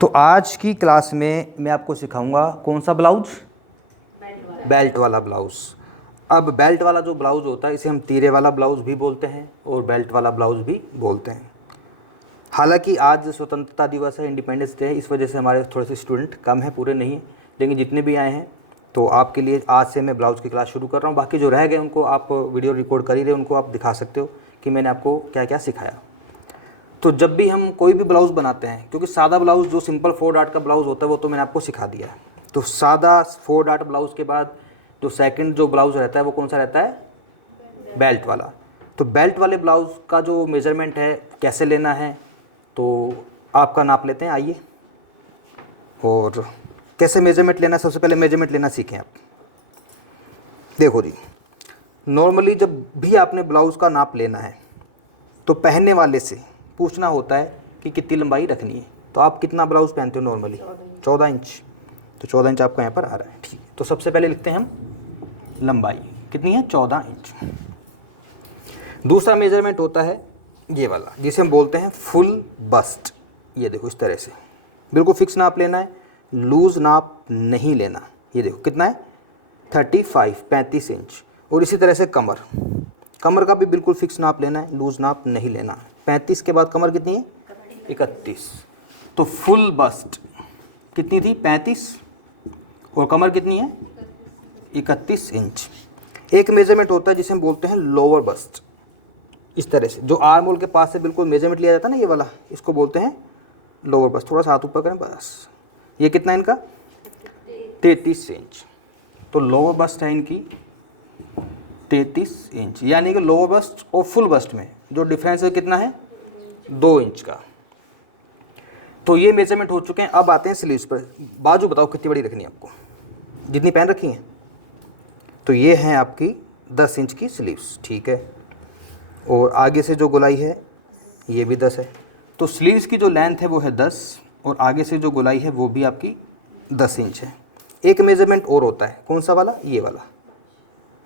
तो आज की क्लास में मैं आपको सिखाऊंगा कौन सा ब्लाउज, बेल्ट वाला ब्लाउज। अब बेल्ट वाला जो ब्लाउज होता है इसे हम तीरे वाला ब्लाउज भी बोलते हैं और बेल्ट वाला ब्लाउज भी बोलते हैं। हालांकि आज स्वतंत्रता दिवस है, इंडिपेंडेंस डे है, इस वजह से हमारे थोड़े से स्टूडेंट कम हैं, पूरे नहीं हैं, लेकिन जितने भी आए हैं तो आपके लिए आज से मैं ब्लाउज की क्लास शुरू कर रहा हूँ। बाकी जो रह गए उनको आप वीडियो रिकॉर्ड कर ही रहे, उनको आप दिखा सकते हो कि मैंने आपको क्या क्या सिखाया। तो जब भी हम कोई भी ब्लाउज़ बनाते हैं, क्योंकि सादा ब्लाउज़ जो सिंपल 4 डॉट का ब्लाउज़ होता है वो तो मैंने आपको सिखा दिया है, तो सादा 4 डॉट ब्लाउज़ के बाद जो सेकंड जो ब्लाउज़ रहता है वो कौन सा रहता है, बेल्ट वाला। तो बेल्ट वाले ब्लाउज़ का जो मेज़रमेंट है कैसे लेना है, तो आपका नाप लेते हैं, आइए। और कैसे मेज़रमेंट लेना है, सबसे पहले मेज़रमेंट लेना सीखें आप। देखो जी, नॉर्मली जब भी आपने ब्लाउज़ का नाप लेना है तो पहनने वाले से पूछना होता है कि कितनी लंबाई रखनी है। तो आप कितना ब्लाउज़ पहनते हो नॉर्मली? 14 इंच। तो 14 इंच आपका यहाँ पर आ रहा है, ठीक है। तो सबसे पहले लिखते हैं हम लंबाई कितनी है, 14 इंच। दूसरा मेजरमेंट होता है ये वाला, जिसे हम बोलते हैं फुल बस्ट। ये देखो इस तरह से बिल्कुल फिक्स नाप लेना है, लूज़ नाप नहीं लेना। ये देखो कितना है, 35 इंच। और इसी तरह से कमर का भी बिल्कुल फिक्स नाप लेना है, लूज़ नाप नहीं लेना। 35 के बाद कमर कितनी है, 31। तो फुल बस्ट कितनी थी, 35, और कमर कितनी है, 31 इंच। एक मेजरमेंट होता है जिसे हम बोलते हैं लोअर बस्ट। इस तरह से जो आर्म होल के पास से बिल्कुल मेजरमेंट लिया जाता है ना, ये वाला, इसको बोलते हैं लोअर बस्ट। थोड़ा सा हाथ ऊपर करें बस। ये कितना है इनका, 33 इंच। तो लोअर बस्ट है इनकी 33 इंच, यानी कि लोअर बस्ट और फुल बस्ट में जो डिफरेंस है कितना है, 2 इंच का। तो ये मेजरमेंट हो चुके हैं। अब आते हैं स्लीव्स पर। बाजू बताओ कितनी बड़ी रखनी है आपको, जितनी पहन रखी हैं। तो ये हैं आपकी 10 इंच की स्लीव्स, ठीक है। और आगे से जो गोलाई है ये भी 10 है। तो स्लीव्स की जो लेंथ है वो है 10, और आगे से जो गोलाई है वो भी आपकी 10 इंच है। एक मेजरमेंट और होता है, कौन सा वाला, ये वाला,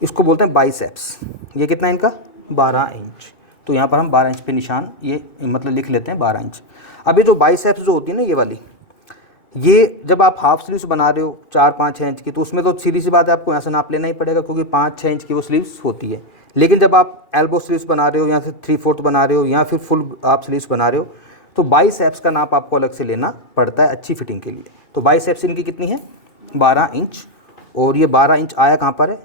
इसको बोलते हैं बाइसेप्स। ये कितना है इनका, 12 इंच। तो यहाँ पर हम 12 इंच पे निशान ये मतलब लिख लेते हैं, 12 इंच। अब ये जो बाइसेप्स जो होती है ना ये वाली, ये जब आप हाफ स्लीव्स बना रहे हो 4-5-6 इंच की, तो उसमें तो सीधी सी बात है आपको यहाँ से नाप लेना ही पड़ेगा, क्योंकि 5-6 इंच की वो स्लीव्स होती है। लेकिन जब आप एल्बो स्लीव्स बना रहे हो, या फिर 3/4 बना रहे हो, या फिर फुल आप स्लीव्स बना रहे हो, तो बाइसेप्स का नाप आपको अलग से लेना पड़ता है अच्छी फिटिंग के लिए। तो बाइसेप्स इनकी कितनी है, 12 इंच। और ये 12 इंच आया कहाँ पर है,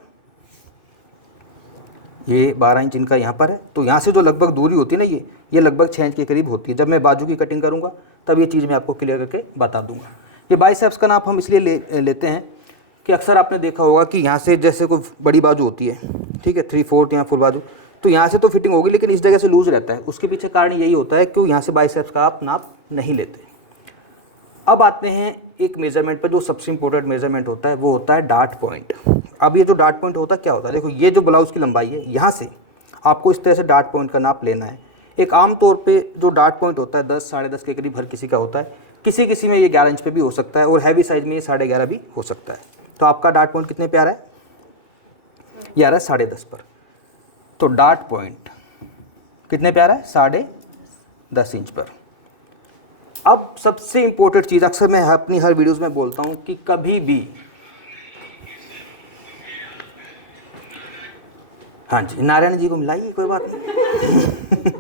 ये 12 इंच इनका यहाँ पर है। तो यहाँ से जो लगभग दूरी होती है ना, ये लगभग 6 इंच के करीब होती है। जब मैं बाजू की कटिंग करूँगा तब ये चीज़ मैं आपको क्लियर करके बता दूंगा। ये बाइसेप्स का नाप हम इसलिए लेते हैं कि अक्सर आपने देखा होगा कि यहाँ से जैसे कोई बड़ी बाजू होती है, ठीक है, 3/4 या फुल बाजू, तो यहाँ से तो फिटिंग होगी लेकिन इस जगह से लूज़ रहता है। उसके पीछे कारण यही होता है कि यहाँ से बाइसेप्स का आप नाप नहीं लेते। अब आते हैं एक मेजरमेंट पर, जो सबसे इंपॉर्टेंट मेजरमेंट होता है वो होता है डार्ट पॉइंट। अब ये जो डार्ट पॉइंट होता है क्या होता है, देखो ये जो ब्लाउज़ की लंबाई है, यहाँ से आपको इस तरह से डार्ट पॉइंट का नाप लेना है। एक आम तौर पे जो डार्ट पॉइंट होता है 10 साढ़े 10 के करीब हर किसी का होता है। किसी में ये 11 इंच पे भी हो सकता है, और हैवी साइज में ये 11.5 भी हो सकता है। तो आपका डार्ट पॉइंट कितने पे आ रहा है, ये आ रहा है 10.5 पर। तो डार्ट पॉइंट कितने पे आ रहा है, 10.5 इंच पर। अब सबसे इंपॉर्टेंट चीज़, अक्सर मैं अपनी हर वीडियोज़ में बोलता हूँ कि कभी भी, हाँ जी, नारायण जी को मिलाइए, कोई बात नहीं।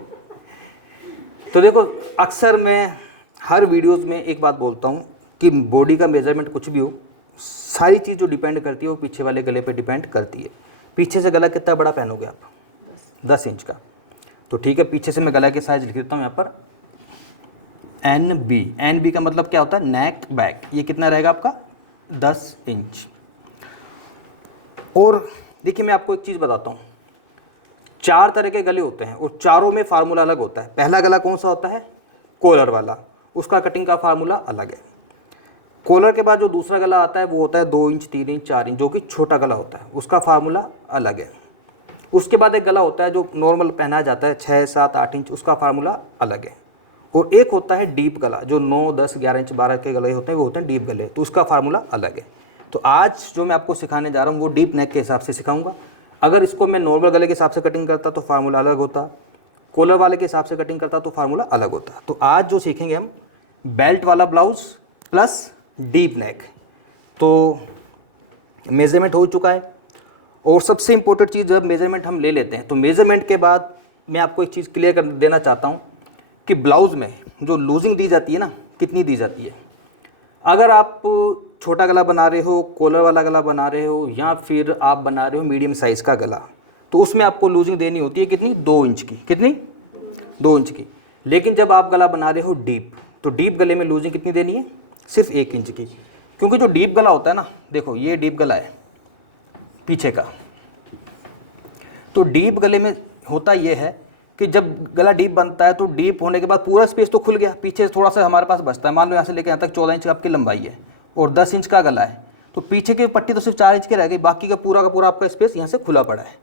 तो देखो, अक्सर मैं हर वीडियोज़ में एक बात बोलता हूँ कि बॉडी का मेजरमेंट कुछ भी हो, सारी चीज़ जो डिपेंड करती है वो पीछे वाले गले पे डिपेंड करती है। पीछे से गला कितना बड़ा पहनोगे आप, 10 इंच का। तो ठीक है, पीछे से मैं गला के साइज लिख देता हूँ यहाँ पर, NB का मतलब क्या होता है, नेक बैक। ये कितना रहेगा आपका, 10 इंच। और देखिए मैं आपको एक चीज़ बताता हूँ, 4 तरह के गले होते हैं और चारों में फार्मूला अलग होता है। पहला गला कौन सा होता है, कॉलर वाला, उसका कटिंग का फार्मूला अलग है। कॉलर के बाद जो दूसरा गला आता है वो होता है 2 इंच 3 इंच 4 इंच, जो कि छोटा गला होता है, उसका फार्मूला अलग है। उसके बाद एक गला होता है जो नॉर्मल पहना जाता है 6, 7, 8 इंच, उसका फार्मूला अलग है। और एक होता है डीप गला, जो 9, 10, 11 इंच 12 के गले होते हैं, वो होते हैं डीप गले, तो उसका फार्मूला अलग है। तो आज जो मैं आपको सिखाने जा रहा हूँ वो डीप नेक के हिसाब से सिखाऊंगा। अगर इसको मैं नॉर्मल गले के हिसाब से कटिंग करता तो फार्मूला अलग होता, कॉलर वाले के हिसाब से कटिंग करता तो फार्मूला अलग होता। तो आज जो सीखेंगे हम बेल्ट वाला ब्लाउज प्लस डीप नेक। तो मेज़रमेंट हो चुका है। और सबसे इम्पोर्टेंट चीज़, जब मेज़रमेंट हम ले लेते हैं तो मेज़रमेंट के बाद मैं आपको एक चीज़ क्लियर कर देना चाहता हूँ कि ब्लाउज़ में जो लूजिंग दी जाती है ना, कितनी दी जाती है। अगर आप छोटा गला बना रहे हो, कॉलर वाला गला बना रहे हो, या फिर आप बना रहे हो मीडियम साइज़ का गला, तो उसमें आपको लूजिंग देनी होती है कितनी, 2 इंच की। कितनी, 2 इंच की। लेकिन जब आप गला बना रहे हो डीप, तो डीप गले में लूजिंग कितनी देनी है, सिर्फ 1 इंच की। क्योंकि जो डीप गला होता है ना, देखो ये डीप गला है पीछे का, तो डीप गले में होता ये है कि जब गला डीप बनता है तो डीप होने के बाद पूरा स्पेस तो खुल गया, पीछे थोड़ा सा हमारे पास बचता है। मान लो यहाँ से लेकर यहाँ तक 14 इंच आपकी लंबाई है और 10 इंच का गला है, तो पीछे की पट्टी तो सिर्फ 4 इंच की रह गई, बाकी का पूरा आपका स्पेस यहाँ से खुला पड़ा है।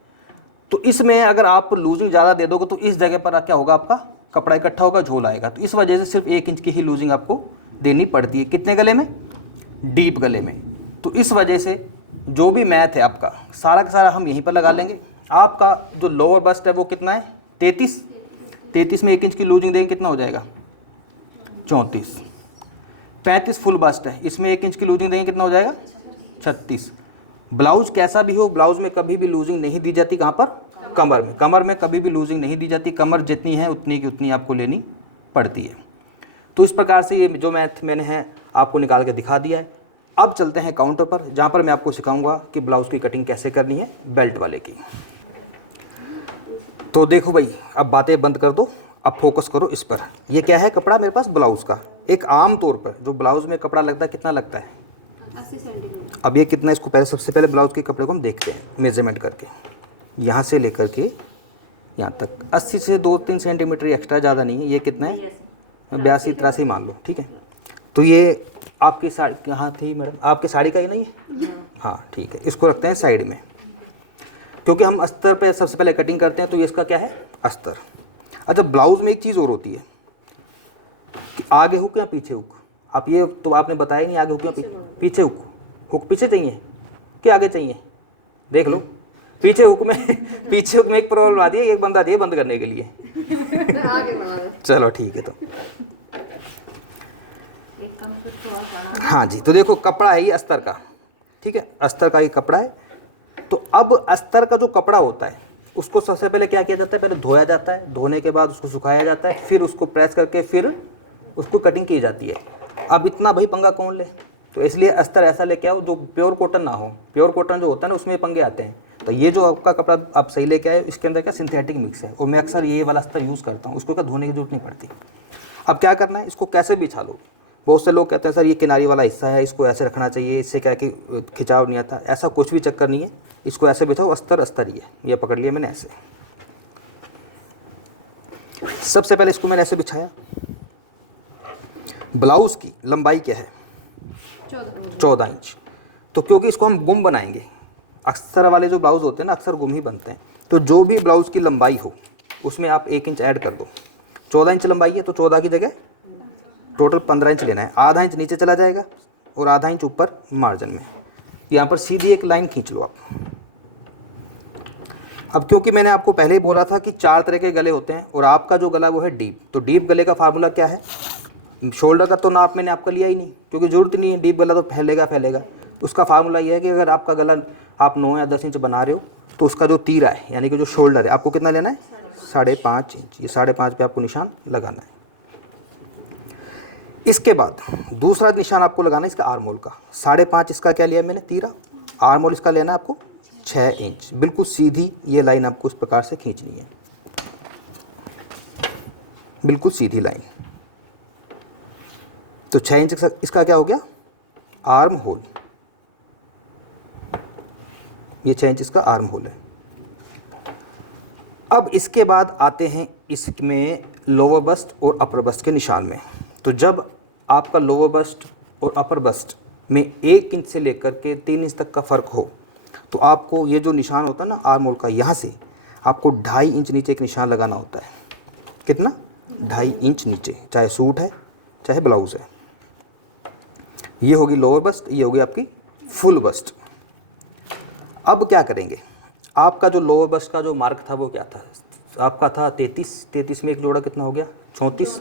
तो इसमें अगर आप लूजिंग ज़्यादा दे दोगे तो इस जगह पर क्या होगा, आपका कपड़ा इकट्ठा होगा, झोल आएगा। तो इस वजह से सिर्फ 1 इंच की ही लूजिंग आपको देनी पड़ती है। कितने गले में, डीप गले में। तो इस वजह से जो भी मैथ है आपका सारा का सारा हम यहीं पर लगा लेंगे। आपका जो लोअर बस्ट है वो कितना है, 33 में 1 इंच की लूजिंग देंगे, कितना हो जाएगा, 34। 35 फुल बस्ट है, इसमें 1 इंच की लूजिंग देंगे, कितना हो जाएगा, 36। ब्लाउज कैसा भी हो, ब्लाउज में कभी भी लूजिंग नहीं दी जाती। कहाँ पर, कमर में। कमर में कभी भी लूजिंग नहीं दी जाती। कमर जितनी है उतनी की उतनी आपको लेनी पड़ती है। तो इस प्रकार से ये जो मैथ मैंने है आपको निकाल के दिखा दिया है। अब चलते हैं काउंटर पर, जहाँ पर मैं आपको सिखाऊंगा कि ब्लाउज़ की कटिंग कैसे करनी है बेल्ट वाले की। तो देखो भाई, अब बातें बंद कर दो, अब फोकस करो इस पर। ये क्या है, कपड़ा मेरे पास ब्लाउज़ का। एक आम तौर पर जो ब्लाउज़ में कपड़ा लगता है, कितना लगता है, 80 सेंटीमीटर। अब ये कितना, इसको पहले सबसे पहले ब्लाउज़ के कपड़े को हम देखते हैं मेजरमेंट करके। यहाँ से लेकर के यहाँ तक 80 से 2-3 सेंटीमीटर एक्स्ट्रा, ज़्यादा नहीं है। ये कितना है, 82-83 मान लो, ठीक है। तो ये आपकी साड़ी कहाँ थी मैडम, आपकी साड़ी का ही नहीं है, हाँ ठीक है। इसको रखते हैं साइड में, क्योंकि हम अस्तर पे सबसे पहले कटिंग करते हैं। तो ये इसका क्या है, अस्तर। अच्छा, ब्लाउज़ में एक चीज़ और होती है कि आगे हुक या पीछे हुक। आप ये तो आपने बताया ही नहीं, आगे हुक या पीछे हुक। हुक पीछे चाहिए कि आगे चाहिए, देख लो। पीछे हुक में पीछे हुक में एक प्रॉब्लम आती है, एक बंदा दिए बंद करने के लिए। आगे बढ़ा दे। चलो ठीक है। तो हाँ जी, तो देखो कपड़ा है ये अस्तर का, ठीक है, अस्तर का ये कपड़ा है। तो अब अस्तर का जो कपड़ा होता है उसको सबसे पहले क्या किया जाता है, पहले धोया जाता है, धोने के बाद उसको सुखाया जाता है, फिर उसको प्रेस करके फिर उसको कटिंग की जाती है। अब इतना भाई पंगा कौन ले, तो इसलिए अस्तर ऐसा लेके आओ जो प्योर कॉटन ना हो। प्योर कॉटन जो होता है ना उसमें पंगे आते हैं। तो ये जो आपका कपड़ा आप सही लेके आए, इसके अंदर क्या सिंथेटिक मिक्स है, और मैं अक्सर ये वाला अस्तर यूज़ करता हूँ, उसको क्या धोने की जरूरत नहीं पड़ती। अब क्या करना है, इसको कैसे बिछा लो। बहुत से लोग कहते हैं सर ये किनारी वाला हिस्सा है, इसको ऐसे रखना चाहिए, इससे क्या कि खिंचाव नहीं आता। ऐसा कुछ भी चक्कर नहीं है, इसको ऐसे बिछाओ, अस्तर अस्तर ही है। ये पकड़ लिया मैंने ऐसे। सबसे पहले इसको मैंने ऐसे बिछाया। ब्लाउज़ की लंबाई क्या है, 14 इंच। तो क्योंकि इसको हम गुम बनाएंगे, अक्सर वाले जो ब्लाउज़ होते हैं ना अक्सर गुम ही बनते हैं। तो जो भी ब्लाउज़ की लंबाई हो उसमें आप 1 इंच ऐड कर दो। 14 इंच लंबाई है तो 14 की जगह टोटल 15 इंच लेना है। आधा इंच नीचे चला जाएगा और आधा इंच ऊपर मार्जिन में। यहाँ पर सीधी एक लाइन खींच लो आप। अब क्योंकि मैंने आपको पहले ही बोला था कि 4 तरह के गले होते हैं और आपका जो गला वो है डीप। तो डीप गले का फार्मूला क्या है, शोल्डर का तो नाप मैंने आपका लिया ही नहीं क्योंकि ज़रूरत नहीं है, डीप गला तो फैलेगा। उसका फार्मूला ये है कि अगर आपका गला आप 9 या 10 इंच बना रहे हो तो उसका जो तीरा है यानी कि जो शोल्डर है आपको कितना लेना है, 5.5 इंच। ये 5.5 पे आपको निशान लगाना है। इसके बाद दूसरा निशान आपको लगाना है इसका आर्म होल का। 5.5 इसका क्या लिया मैंने, तीरा। आर्म होल इसका लेना है आपको 6 इंच। बिल्कुल सीधी ये लाइन आपको इस प्रकार से खींचनी है, बिल्कुल सीधी लाइन। तो 6 इंच इसका क्या हो गया, आर्म होल। ये 6 इंच इसका आर्म होल है। अब इसके बाद आते हैं इसमें लोअर बस्ट और अपर बस्ट के निशान में। तो जब आपका लोअर बस्ट और अपर बस्ट में 1 इंच से लेकर के 3 इंच तक का फ़र्क हो तो आपको ये जो निशान होता है ना आर्म होल का, यहाँ से आपको 2.5 इंच नीचे एक निशान लगाना होता है। कितना, 2.5 इंच नीचे, चाहे सूट है चाहे ब्लाउज़ है। ये होगी लोअर बस्ट, ये होगी आपकी फुल बस्ट। अब क्या करेंगे, आपका जो लोअर बस्ट का जो मार्क था वो क्या था, आपका था 33 में एक जोड़ा कितना हो गया, 34।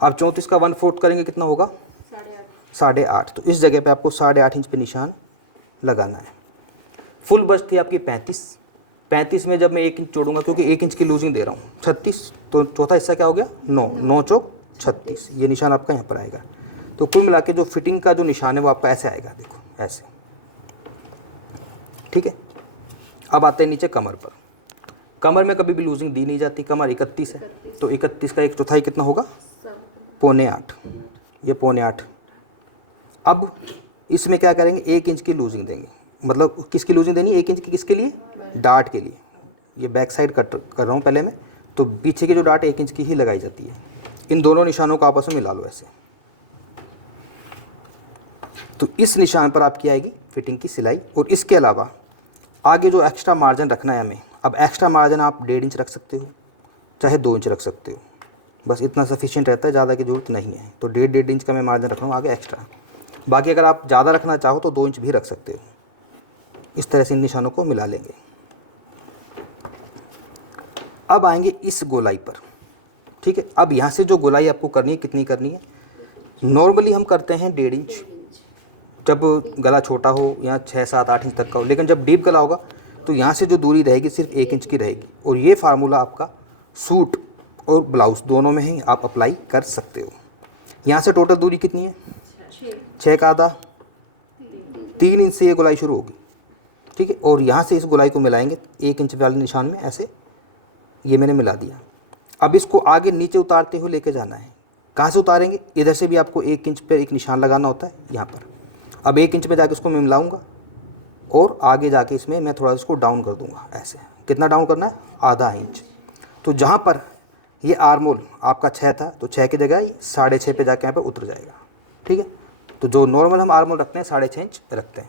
अब 34 का 1/4 करेंगे कितना होगा? 8.5। 8.5। तो इस जगह पे आपको 8.5 इंच पे निशान लगाना है। फुल बस्ट थी आपकी 35। 35 में जब मैं 1 इंच जोड़ूंगा, क्योंकि 1 इंच की लूजिंग दे रहा हूँ, 36, तो चौथा हिस्सा क्या हो गया? 9। 9 चौक 36, ये निशान आपका यहाँ पर आएगा। तो कुल मिला के जो फिटिंग का जो निशान है वो आपका ऐसे आएगा, देखो ऐसे, ठीक है। अब आते हैं नीचे कमर पर। कमर में कभी भी लूजिंग दी नहीं जाती। कमर 31 है, तो 31 का 1/4 कितना होगा? 7.25। ये 7.25। अब इसमें क्या करेंगे? 1 इंच की लूजिंग देंगे। मतलब किसकी लूजिंग देनी है? 1 इंच की। किसके लिए? डार्ट के लिए। ये बैक साइड कट कर रहा हूँ पहले मैं, तो पीछे की जो डार्ट 1 इंच की ही लगाई जाती है। इन दोनों निशानों को आपस में मिला लो ऐसे। तो इस निशान पर आपकी आएगी फिटिंग की सिलाई। और इसके अलावा आगे जो एक्स्ट्रा मार्जिन रखना है हमें, अब एक्स्ट्रा मार्जिन आप 1.5 इंच रख सकते हो, चाहे 2 इंच रख सकते हो, बस इतना सफिशिएंट रहता है, ज़्यादा की ज़रूरत नहीं है। तो 1.5 इंच का मैं मार्जिन रख रहा हूँ आगे एक्स्ट्रा। बाकी अगर आप ज़्यादा रखना चाहो तो 2 इंच भी रख सकते हो। इस तरह से इन निशानों को मिला लेंगे। अब आएंगे इस गोलाई पर, ठीक है। अब यहाँ से जो गोलाई आपको करनी है, कितनी करनी है? नॉर्मली हम करते हैं 1.5 इंच जब गला छोटा हो, या 6, 7, 8 इंच तक का हो। लेकिन जब डीप गला होगा तो यहाँ से जो दूरी रहेगी सिर्फ 1 इंच की रहेगी। और ये फार्मूला आपका सूट और ब्लाउज दोनों में ही आप अप्लाई कर सकते हो। यहाँ से टोटल दूरी कितनी है? 6 का आधा, 3 इंच से ये गोलाई शुरू होगी, ठीक है। और यहाँ से इस गोलाई को मिलाएंगे 1 इंच वाले निशान में ऐसे, ये मैंने मिला दिया। अब इसको आगे नीचे उतारते हुए लेके जाना है। कहाँ से उतारेंगे? इधर से भी आपको 1 इंच पर एक निशान लगाना होता है यहाँ पर। अब 1 इंच पे जाके उसको मैं मिलाऊंगा और आगे जाके इसमें मैं थोड़ा इसको डाउन कर दूंगा ऐसे। कितना डाउन करना है? आधा इंच। तो जहाँ पर ये आर्मोल आपका 6 था, तो 6 की जगह 6.5 पे जाके यहाँ पर उतर जाएगा, ठीक है। तो जो नॉर्मल हम आर्मोल रखते हैं 6.5 इंच रखते हैं।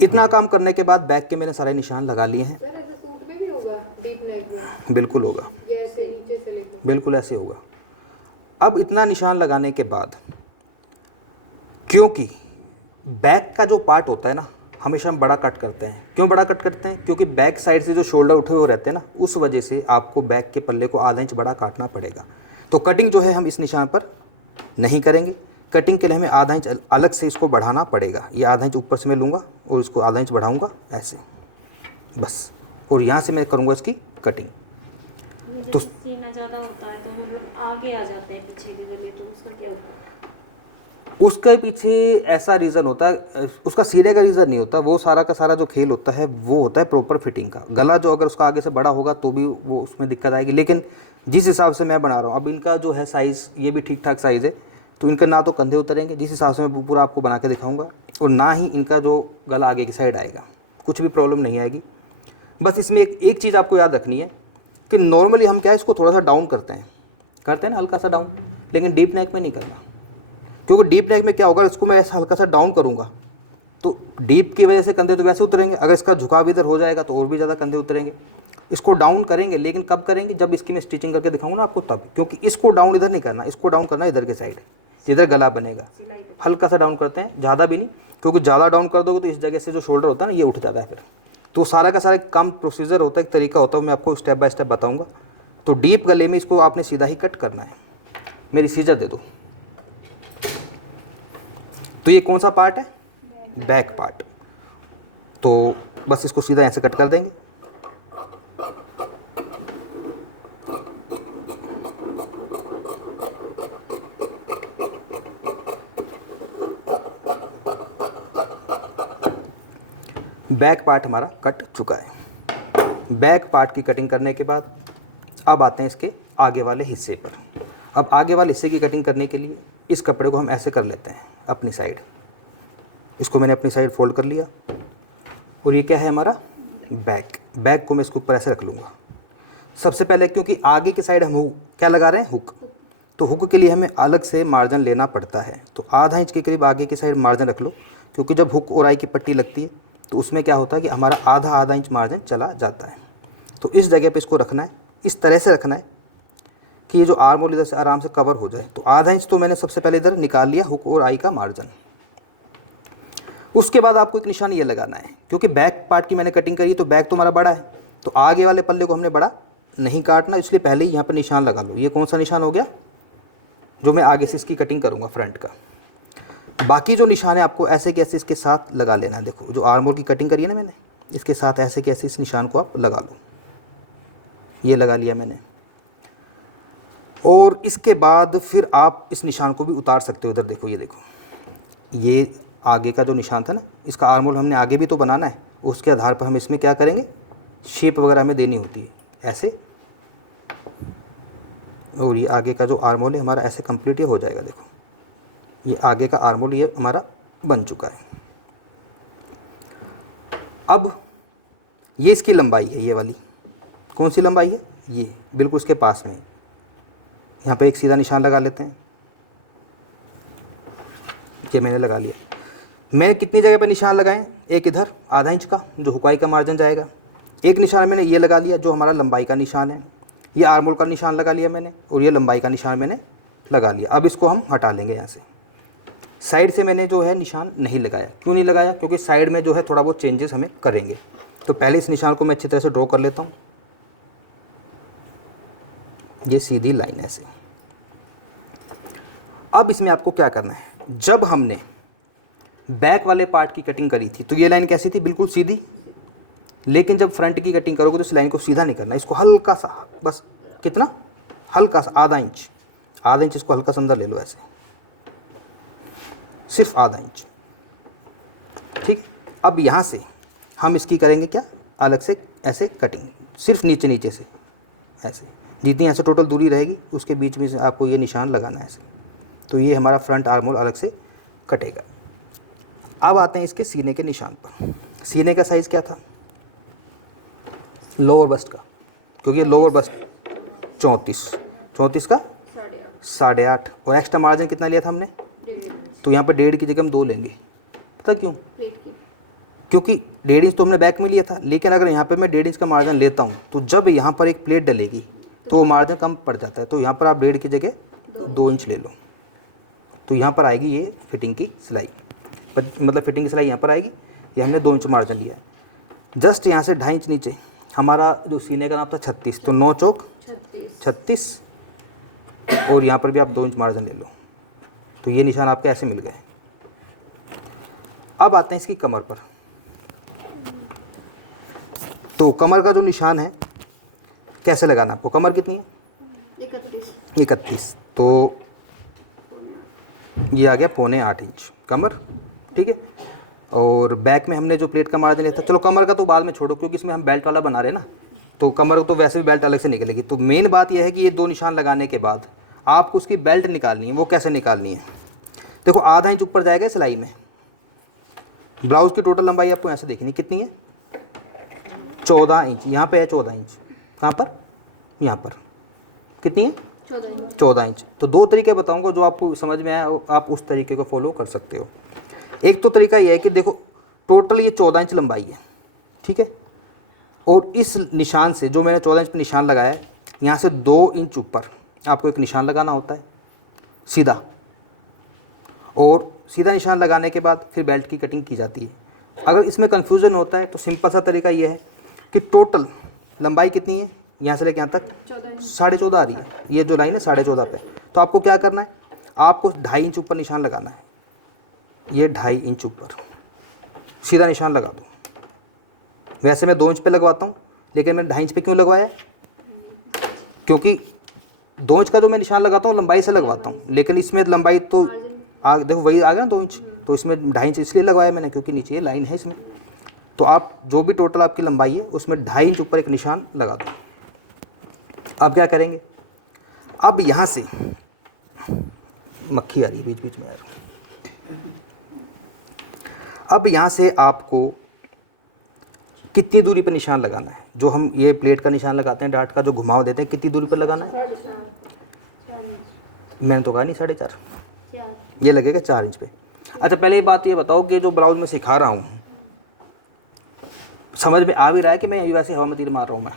इतना काम करने के बाद बैक के मैंने सारे निशान लगा लिए हैं। सर ऐसे सूट में भी होगा डीप नेक में? बिल्कुल होगा, ये ऐसे नीचे से लेकर बिल्कुल ऐसे होगा। अब इतना निशान लगाने के बाद, क्योंकि बैक का जो पार्ट होता है ना, हमेशा हम बड़ा कट करते हैं। क्यों बड़ा कट करते हैं? क्योंकि बैक साइड से जो शोल्डर उठे हुए रहते हैं ना, उस वजह से आपको बैक के पल्ले को आधा इंच बड़ा काटना पड़ेगा। तो कटिंग जो है हम इस निशान पर नहीं करेंगे। कटिंग के लिए हमें आधा इंच अलग से इसको बढ़ाना पड़ेगा। ये आधा इंच ऊपर से मैं लूँगा और इसको आधा इंच बढ़ाऊँगा ऐसे, बस। और यहाँ से मैं करूँगा इसकी कटिंग। तो सीना ज़्यादा होता है तो मतलब आगे आ जाते हैं पीछे के गले, तो उसका क्या होता है? उसके पीछे ऐसा रीज़न होता है, उसका सीने का रीज़न नहीं होता। वो सारा का सारा जो खेल होता है वो होता है प्रॉपर फिटिंग का। गला जो अगर उसका आगे से बड़ा होगा तो भी वो उसमें दिक्कत आएगी। लेकिन जिस हिसाब से मैं बना रहा हूँ, अब इनका जो है साइज़, ये भी ठीक ठाक साइज़ है, तो इनका ना तो कंधे उतरेंगे, जिस हिसाब से मैं पूरा आपको बना के दिखाऊँगा, और ना ही इनका जो गला आगे की साइड आएगा। कुछ भी प्रॉब्लम नहीं आएगी। बस इसमें एक चीज़ आपको याद रखनी है कि नॉर्मली हम क्या है, इसको थोड़ा सा डाउन करते हैं ना, हल्का सा डाउन, लेकिन डीप नेक में नहीं करना। क्योंकि डीप नेक में क्या होगा, इसको मैं ऐसा हल्का सा डाउन करूँगा तो डीप की वजह से कंधे तो वैसे उतरेंगे। अगर इसका झुकाव इधर हो जाएगा तो और भी ज़्यादा कंधे उतरेंगे। इसको डाउन करेंगे, लेकिन कब करेंगे? जब इसकी मैं स्टिचिंग करके दिखाऊंगा ना आपको तब। क्योंकि इसको डाउन इधर नहीं करना, इसको डाउन करना इधर के साइड, जिधर गला बनेगा। हल्का सा डाउन करते हैं, ज़्यादा भी नहीं, क्योंकि ज़्यादा डाउन कर दोगे तो इस जगह से जो शोल्डर होता है ना, ये उठ जाता है फिर। तो सारा का सारा काम प्रोसीजर होता है, एक तरीका होता है, मैं आपको स्टेप बाय स्टेप बताऊँगा। तो डीप गले में इसको आपने सीधा ही कट करना है। मेरी सीजर दे दो। तो ये कौन सा पार्ट है? Back part. तो बस इसको सीधा ऐसे कट कर देंगे। बैक पार्ट हमारा कट चुका है। बैक पार्ट की कटिंग करने के बाद अब आते हैं इसके आगे वाले हिस्से पर। अब आगे वाले हिस्से की कटिंग करने के लिए इस कपड़े को हम ऐसे कर लेते हैं अपनी साइड। इसको मैंने अपनी साइड फोल्ड कर लिया और ये क्या है हमारा बैक। बैक को मैं इसके ऊपर ऐसे रख लूँगा। सबसे पहले क्योंकि आगे की साइड हम क्या लगा रहे हैं? हुक। तो हुक के लिए हमें अलग से मार्जिन लेना पड़ता है। तो आधा इंच के करीब आगे की साइड मार्जिन रख लो, क्योंकि जब हुक और आई की पट्टी लगती है तो उसमें क्या होता है कि हमारा आधा इंच मार्जिन चला जाता है। तो इस जगह पे इसको रखना है, इस तरह से रखना है कि ये जो आर्म होल इधर से आराम से कवर हो जाए। तो आधा इंच तो मैंने सबसे पहले इधर निकाल लिया, हुक और आई का मार्जिन। उसके बाद आपको एक निशान ये लगाना है, क्योंकि बैक पार्ट की मैंने कटिंग करी तो बैक तो हमारा बड़ा है, तो आगे वाले पल्ले को हमने बड़ा नहीं काटना, इसलिए पहले ही यहाँ पर निशान लगा लो। ये कौन सा निशान हो गया, जो मैं आगे से इसकी कटिंग करूँगा फ्रंट का। बाकी जो निशान है आपको ऐसे कैसे इसके साथ लगा लेना है। देखो जो आर्म होल की कटिंग करी है ना मैंने, इसके साथ ऐसे कैसे इस निशान को आप लगा लो। ये लगा लिया मैंने। और इसके बाद फिर आप इस निशान को भी उतार सकते हो। इधर देखो, ये देखो, ये आगे का जो निशान था ना, इसका आर्म होल हमने आगे भी तो बनाना है। उसके आधार पर हम इसमें क्या करेंगे, शेप वगैरह हमें देनी होती है ऐसे। और ये आगे का जो आर्म होल है हमारा ऐसे कंप्लीट ये हो जाएगा। देखो ये आगे का आर्म होल ये हमारा बन चुका है। अब ये इसकी लंबाई है, ये वाली कौन सी लंबाई है, ये बिल्कुल इसके पास में। यहाँ पे एक सीधा निशान लगा लेते हैं। ये मैंने लगा लिया। मैंने कितनी जगह पे निशान लगाए, एक इधर आधा इंच का जो हुकाई का मार्जिन जाएगा, एक निशान मैंने ये लगा लिया जो हमारा लंबाई का निशान है, ये आर्म होल का निशान लगा लिया मैंने, और ये लंबाई का निशान मैंने लगा लिया। अब इसको हम हटा लेंगे यहाँ से। साइड से मैंने जो है निशान नहीं लगाया। क्यों नहीं लगाया, क्योंकि साइड में जो है थोड़ा बहुत चेंजेस हमें करेंगे। तो पहले इस निशान को मैं अच्छी तरह से ड्रॉ कर लेता हूँ। ये सीधी लाइन ऐसे। अब इसमें आपको क्या करना है, जब हमने बैक वाले पार्ट की कटिंग करी थी तो ये लाइन कैसी थी, बिल्कुल सीधी। लेकिन जब फ्रंट की कटिंग करोगे तो इस लाइन को सीधा नहीं करना, इसको हल्का सा, बस कितना, हल्का सा आधा इंच, आधा इंच इसको हल्का सा अंदर ले लो ऐसे, सिर्फ आधा इंच। ठीक। अब यहाँ से हम इसकी करेंगे क्या, अलग से ऐसे कटिंग, सिर्फ नीचे नीचे से ऐसे। जितनी ऐसे टोटल दूरी रहेगी उसके बीच में से आपको ये निशान लगाना है ऐसे। तो ये हमारा फ्रंट आर्म होल अलग से कटेगा। अब आते हैं इसके सीने के निशान पर। सीने का साइज़ क्या था, लोअर बस्ट का, क्योंकि लोअर बस्ट 34 का 8.5, और एक्स्ट्रा मार्जिन कितना लिया था हमने, तो यहाँ पर 1.5 की जगह हम 2 लेंगे। पता क्यों, क्योंकि 1.5 इंच तो हमने बैक में लिया था, लेकिन अगर यहाँ पे मैं 1.5 इंच का मार्जिन लेता हूँ तो जब यहाँ पर एक प्लेट डलेगी तो वो मार्जिन कम पड़ जाता है। तो यहाँ पर आप 1.5 की जगह 2 इंच ले लो। तो यहाँ पर आएगी ये फिटिंग की सिलाई, मतलब फिटिंग की सिलाई यहाँ पर आएगी। ये हमने 2 इंच मार्जिन लिया है। जस्ट यहाँ से 2.5 इंच नीचे हमारा जो सीने का नाप था 36, तो 9 चौक 36, और यहाँ पर भी आप 2 इंच मार्जिन ले लो। तो ये निशान आपके ऐसे मिल गए। अब आते हैं इसकी कमर पर। तो कमर का जो निशान है कैसे लगाना आपको, कमर कितनी है 31, तो ये आ गया 7.25 इंच कमर। ठीक है। और बैक में हमने जो प्लेट का मार्जिन लिया था, चलो कमर का तो बाद में छोड़ो क्योंकि इसमें हम बेल्ट वाला बना रहे हैं ना, तो कमर तो वैसे भी बेल्ट अलग से निकलेगी। तो मेन बात यह है कि ये 2 निशान लगाने के बाद आपको उसकी बेल्ट निकालनी है। वो कैसे निकालनी है, देखो आधा इंच ऊपर जाएगा सिलाई में। ब्लाउज़ की टोटल लंबाई आपको ऐसे देखनी कितनी है, 14 इंच। यहाँ पे है 14 इंच, कहाँ पर, यहाँ पर कितनी है 14 इंच। तो 2 तरीके बताऊंगा, जो आपको समझ में आया आप उस तरीके को फॉलो कर सकते हो। एक तो तरीका यह है कि देखो टोटल ये 14 इंच लंबाई है, ठीक है, और इस निशान से जो मैंने 14 इंच पर निशान लगाया है, यहाँ से 2 इंच ऊपर आपको एक निशान लगाना होता है सीधा, और सीधा निशान लगाने के बाद फिर बेल्ट की कटिंग की जाती है। अगर इसमें कन्फ्यूज़न होता है तो सिंपल सा तरीका यह है कि टोटल लंबाई कितनी है, यहाँ से लेके यहाँ तक 14.5 आ रही है, ये जो लाइन है 14.5 पे। तो आपको क्या करना है, आपको 2.5 इंच ऊपर निशान लगाना है। ये 2.5 इंच ऊपर सीधा निशान लगा दो। वैसे मैं 2 इंच पे लगवाता हूँ, लेकिन मैंने 2.5 इंच पे क्यों लगवाया, क्योंकि 2 इंच का जो मैं निशान लगाता हूँ लंबाई से लगवाता हूँ, लेकिन इसमें लंबाई तो देखो वही आ गया ना 2 इंच, तो इसमें 2.5 इंच इसलिए लगवाया मैंने क्योंकि नीचे ये लाइन है इसमें। तो आप जो भी टोटल आपकी लंबाई है उसमें 2.5 इंच ऊपर एक निशान लगा दो। अब क्या करेंगे, अब यहाँ से मक्खी आ रही है बीच बीच में यार। अब यहाँ से आपको कितनी दूरी पर निशान लगाना है, जो हम ये प्लेट का निशान लगाते हैं, डार्ट का जो घुमाव देते हैं, कितनी दूरी पर लगाना है, मैंने तो कहा नहीं 4.5, ये लगेगा 4 इंच पे। अच्छा पहले ये बात ये बताओ कि जो ब्लाउज में सिखा रहा हूँ समझ में आ भी रहा है कि मैं वैसे हवा में तीर मार रहा हूँ मैं।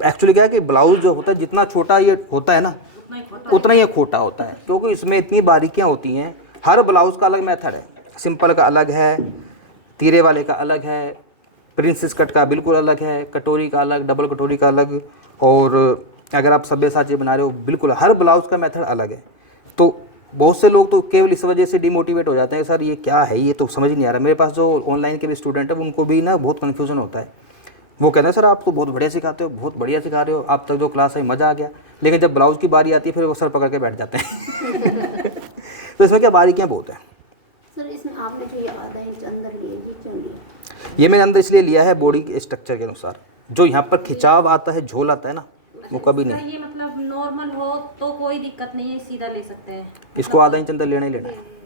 एक्चुअली क्या है कि ब्लाउज जो होता है जितना छोटा ये होता है ना उतना ही खोटा होता है, क्योंकि इसमें इतनी बारीकियाँ होती हैं। हर ब्लाउज़ का अलग मेथड है, सिंपल का अलग है, तीरे वाले का अलग है, प्रिंसेस कट का बिल्कुल अलग है, कटोरी का अलग, डबल कटोरी का अलग, और अगर आप सब्यसाची बना रहे हो बिल्कुल हर ब्लाउज़ का मेथड अलग है। तो बहुत से लोग तो केवल इस वजह से डिमोटिवेट हो जाते हैं, सर ये क्या है, ये तो समझ नहीं आ रहा। मेरे पास जो ऑनलाइन के भी स्टूडेंट है उनको भी ना बहुत कन्फ्यूजन होता है। वो कहते हैं सर आप तो बहुत बढ़िया सिखाते हो, बहुत बढ़िया सिखा रहे हो, आप तक जो क्लास है मज़ा आ गया, लेकिन जब ब्लाउज़ की बारी आती है फिर वो सर पकड़ के बैठ जाते हैं। तो इसमें क्या बारीकियाँ बहुत हैं। सर इसमें आपने जो ये आधा इंच अंदर लिया ये क्यों लिया? ये मैंने अंदर इसलिए लिया है बॉडी के स्ट्रक्चर के अनुसार। जो यहाँ पर खिंचाव आता है, झोल आता है ना, वो कभी सर नहीं। ये मतलब नॉर्मल हो तो कोई दिक्कत नहीं है, सीधा ले सकते हैं। इसको आधा इंच अंदर लेना ही लेना है।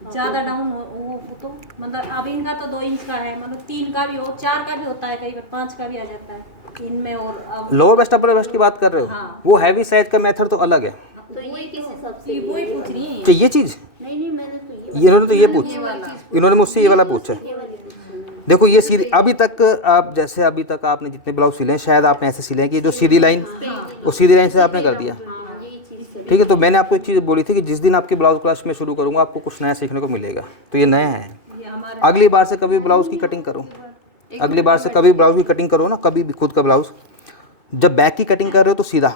ज्यादा डाउन हो वो तो मतलब अब इनका तो 2 इंच का है, मतलब 3 का भी हो, 4 का भी होता है, कई बार 5 का भी आ जाता है इनमें। और अब लोअर वेस्ट अपर वेस्ट की बात कर रहे हो, हाँ। वो हैवी साइज का मेथड तो अलग है। तो ये किस हिसाब से वही पूछ रही है। कि ये चीज़, नहीं मैंने तो ये इन्होंने तो ये पूछा, इन्होंने मुझसे ये वाला पूछा। ये वाली पूछी। देखो ये सीधी, अभी तक आप जैसे अभी तक आपने जितने ब्लाउज सिले हैं शायद आपने ऐसे सिले हैं कि जो सीधी लाइन, वो सीधी लाइन से आपने कर दिया, हाँ यही चीज़ ठीक है। तो मैंने आपको एक चीज़ बोली थी कि जिस दिन आपकी ब्लाउज क्लास में शुरू करूँगा आपको कुछ नया सीखने को मिलेगा। तो ये नया है। ये हमारे अगली बार से कभी ब्लाउज की कटिंग करो, अगली बार से कभी ब्लाउज की कटिंग करो ना, कभी भी खुद का ब्लाउज, जब बैक की कटिंग कर रहे हो तो सीधा,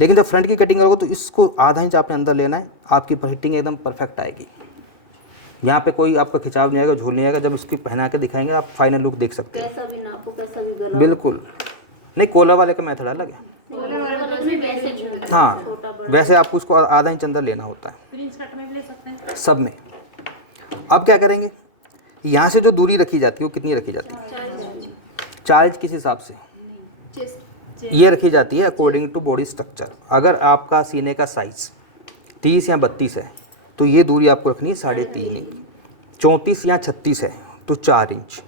लेकिन जब फ्रंट की कटिंग करोगे तो इसको आधा इंच आपने अंदर लेना है, आपकी फिटिंग एकदम परफेक्ट आएगी। यहाँ पे कोई आपका खिंचाव नहीं आएगा, झोल नहीं आएगा। जब इसकी पहना के दिखाएंगे आप फाइनल लुक देख सकते हैं। कैसा भी नापो कैसा भी गला बिल्कुल नहीं, कॉलर वाले का मेथड अलग है। वैसे हाँ, वैसे आपको उसको आधा इंच अंदर लेना होता है प्रिंस कट में भी ले सकते हैं। सब में। अब क्या करेंगे, यहाँ से जो दूरी रखी जाती है वो कितनी रखी जाती है? 4 इंच किस हिसाब से? ये रखी जाती है अकॉर्डिंग टू बॉडी स्ट्रक्चर। अगर आपका सीने का साइज 30 या 32 है तो ये दूरी आपको रखनी है 3.5 इंच। 34 या 36 है तो 4 इंच।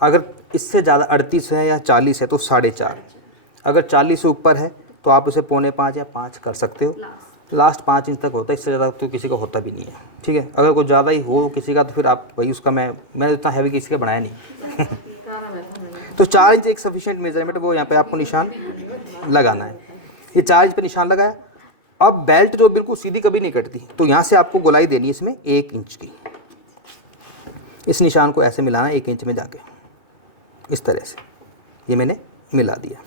अगर इससे ज़्यादा 38 है या 40 है तो 4.5। अगर 40 से ऊपर है तो आप उसे 4.25 या 5 कर सकते हो। लास्ट 5 इंच तक होता है, इससे ज़्यादा तो किसी का होता भी नहीं है, ठीक है। अगर कुछ ज़्यादा ही हो किसी का तो फिर आप वही उसका, मैंने इतना हैवी किसी का बनाया नहीं। तो 4 इंच एक सफिशिएंट मेजरमेंट, वो यहाँ पे आपको निशान लगाना है। ये 4 इंच पे निशान लगाया। अब बेल्ट जो बिल्कुल सीधी कभी नहीं कटती, तो यहाँ से आपको गोलाई देनी है इसमें 1 इंच की। इस निशान को ऐसे मिलाना 1 इंच में जाके, इस तरह से ये मैंने मिला दिया।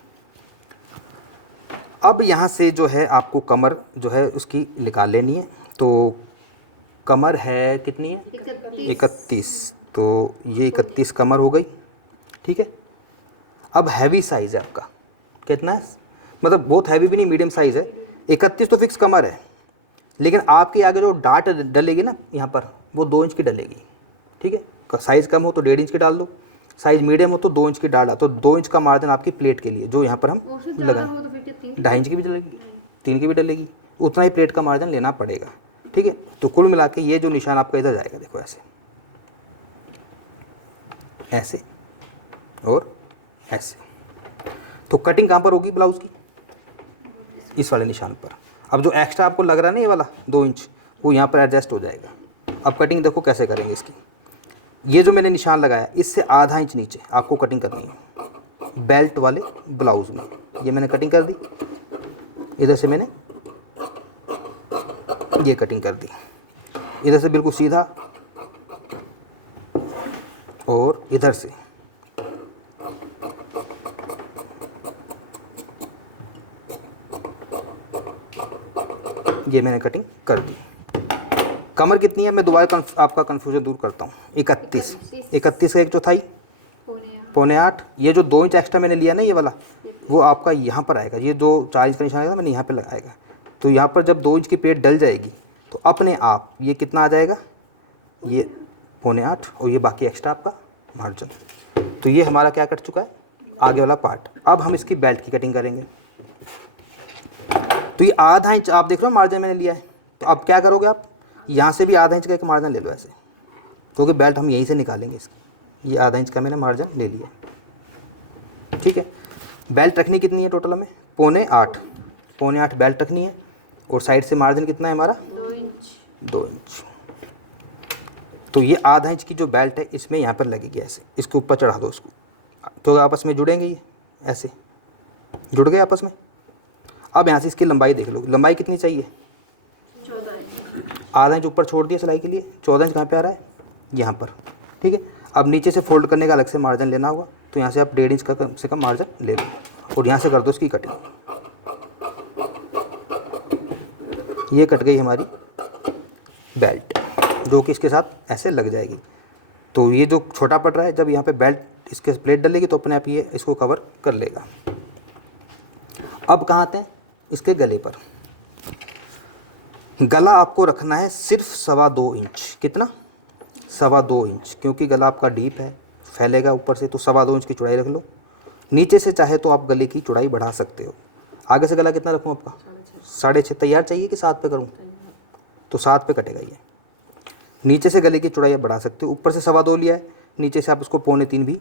अब यहाँ से जो है आपको कमर जो है उसकी निकाल लेनी है। तो कमर है कितनी है? 31। तो ये 31 कमर हो गई, ठीक है। अब हैवी साइज़ है आपका कितना है, मतलब बहुत हैवी भी नहीं, मीडियम साइज़ है। 31 तो फिक्स कमर है, लेकिन आपके आगे जो डाट डलेगी ना यहाँ पर, वो 2 इंच की डलेगी, ठीक है। साइज़ कम हो तो 1.5 इंच की डाल दो, साइज़ मीडियम हो तो 2 इंच की डाल। तो 2 इंच का मार्जिन आपकी प्लेट के लिए जो यहाँ पर हम लगाएं, 2.5 इंच की भी डलेगी, 3 की भी डलेगी, उतना ही प्लेट का मार्जिन लेना पड़ेगा, ठीक है। तो कुल मिला के ये जो निशान आपका इधर जाएगा, देखो ऐसे ऐसे और ऐसे। तो कटिंग कहाँ पर होगी ब्लाउज़ की? इस वाले निशान पर। अब जो एक्स्ट्रा आपको लग रहा है ना ये वाला 2 इंच, वो यहाँ पर एडजस्ट हो जाएगा। अब कटिंग देखो कैसे करेंगे इसकी। ये जो मैंने निशान लगाया इससे आधा इंच नीचे आपको कटिंग करनी है बेल्ट वाले ब्लाउज़ में। ये मैंने कटिंग कर दी, इधर से मैंने ये कटिंग कर दी, इधर से बिल्कुल सीधा और इधर से ये मैंने कटिंग कर दी। कमर कितनी है, मैं दोबारा आपका कन्फ्यूजन दूर करता हूँ। 31 का 1 चौथाई 4.8। ये जो 2 इंच एक्स्ट्रा मैंने लिया ना ये वाला, वो आपका यहाँ पर आएगा। ये जो 4 इंच का निशान आएगा मैंने यहाँ पे लगाएगा। तो यहाँ पर जब 2 इंच की प्लेट डल जाएगी तो अपने आप ये कितना आ जाएगा, ये 4.8 और ये बाकी एक्स्ट्रा आपका मार्जिन। तो ये हमारा क्या कट चुका है, आगे वाला पार्ट। अब हम इसकी बेल्ट की कटिंग करेंगे। तो ये आधा इंच आप देख रहे हो मार्जिन मैंने लिया है। तो अब क्या करोगे आप, यहाँ से भी आधा इंच का एक मार्जिन ले लो ऐसे, क्योंकि बेल्ट हम यहीं से निकालेंगे इसकी। ये आधा इंच का मैंने मार्जिन ले लिया, ठीक है। बेल्ट रखनी कितनी है टोटल हमें, 4.8 बेल्ट रखनी है। और साइड से मार्जिन कितना है हमारा, 2 इंच। तो ये आधा इंच की जो बेल्ट है इसमें यहाँ पर लगेगी ऐसे, इसके ऊपर चढ़ा दो इसको, तो आपस में जुड़ेंगे, ये ऐसे जुड़ गए आपस में। अब यहाँ से इसकी लंबाई देख लो, लंबाई कितनी चाहिए, 14 इंच। आधा इंच ऊपर छोड़ दिया सिलाई के लिए। 14 इंच कहाँ पे आ रहा है, यहाँ पर, ठीक है। अब नीचे से फोल्ड करने का अलग से मार्जिन लेना होगा, तो यहाँ से आप 1.5 इंच का कम से कम मार्जिन ले लो और यहाँ से कर दो इसकी कटिंग। ये कट गई हमारी बेल्ट, जो कि इसके साथ ऐसे लग जाएगी। तो ये जो छोटा पड़ रहा है, जब यहाँ पे बेल्ट इसके प्लेट डलेगी तो अपने आप ये इसको कवर कर लेगा। अब कहाँ आते हैं, इसके गले पर। गला आपको रखना है सिर्फ 2.25 इंच। कितना? 2.25 इंच, क्योंकि गला आपका डीप है, फैलेगा ऊपर से, तो 2.25 इंच की चौड़ाई रख लो। नीचे से चाहे तो आप गले की चौड़ाई बढ़ा सकते हो। आगे से गला कितना रखूँ आपका? 6.5। तैयार चाहिए कि 7 पे करूँ? तो 7 पे कटेगा ये। नीचे से गले की चौड़ाई आप बढ़ा सकते हो। ऊपर से 2.25 लिया है, नीचे से आप उसको 2.25 भी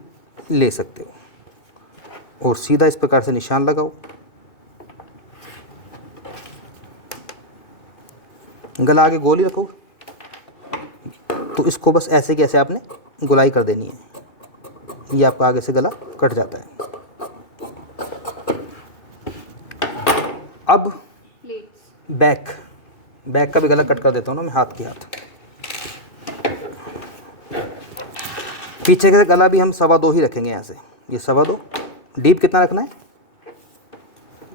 ले सकते हो। और सीधा इस प्रकार से निशान लगाओ। गला आगे गोल ही रखो, तो इसको बस ऐसे की ऐसे आपने गोलाई कर देनी है। ये आपका आगे से गला कट जाता है। अब बैक का भी गला कट कर देता हूँ ना मैं, हाथ के हाथ। पीछे का गला भी हम 2.25 ही रखेंगे। यहाँ से ये 2.25। डीप कितना रखना है?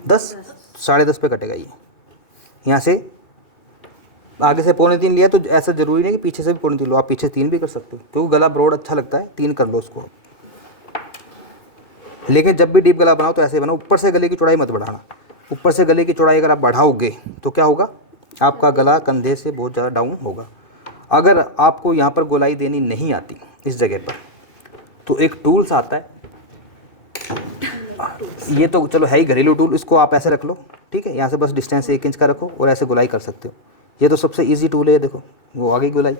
10। 10.5 पे कटेगा ये। यहाँ से आगे से 2.25 लिया, तो ऐसा ज़रूरी नहीं कि पीछे से भी 2.25 लो, आप पीछे 3 भी कर सकते हो, क्योंकि गला ब्रॉड अच्छा लगता है, 3 कर लो उसको। लेकिन जब भी डीप गला बनाओ तो ऐसे बनाओ, ऊपर से गले की चौड़ाई मत बढ़ाना। ऊपर से गले की चौड़ाई अगर आप बढ़ाओगे तो क्या होगा, आपका गला कंधे से बहुत ज़्यादा डाउन होगा। अगर आपको यहाँ पर गोलाई देनी नहीं आती इस जगह पर, तो एक टूल्स आता है, ये तो चलो है ही घरेलू टूल, इसको आप ऐसे रख लो, ठीक है। यहाँ से बस डिस्टेंस 1 इंच का रखो और ऐसे गोलाई कर सकते हो। ये तो सबसे इजी टूल है, देखो वो आ गई गोलाई।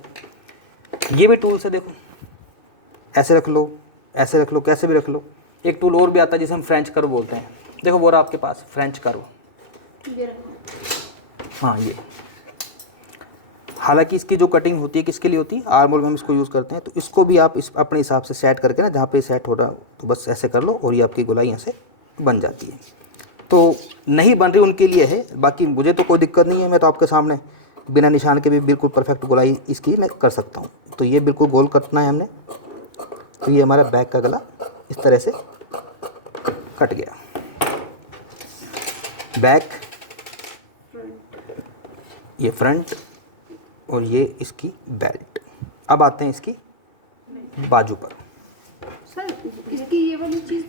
ये भी टूल से देखो, ऐसे रख लो, ऐसे रख लो, कैसे भी रख लो। एक टूल और भी आता है जिसे हम फ्रेंच कर्व बोलते हैं, देखो वो रहा आपके पास फ्रेंच कर्व। हाँ ये, हालांकि इसकी जो कटिंग होती है किसके लिए होती है, आर्म होल में हम इसको यूज़ करते हैं। तो इसको भी आप इस अपने हिसाब से सेट करके ना, जहाँ पे सेट हो रहा तो बस ऐसे कर लो और ये आपकी गोलाई यहाँ से बन जाती है। तो नहीं बन रही उनके लिए है, बाकी मुझे तो कोई दिक्कत नहीं है, मैं तो आपके सामने बिना निशान के भी बिल्कुल परफेक्ट गोलाई इसकी मैं कर सकता हूँ। तो ये बिल्कुल गोल कटना है हमने। तो ये हमारा बैक का गला इस तरह से कट गया। बैक, ये फ्रंट और ये इसकी बेल्ट। अब आते हैं इसकी बाजू पर। सर इसकी ये वाली चीज़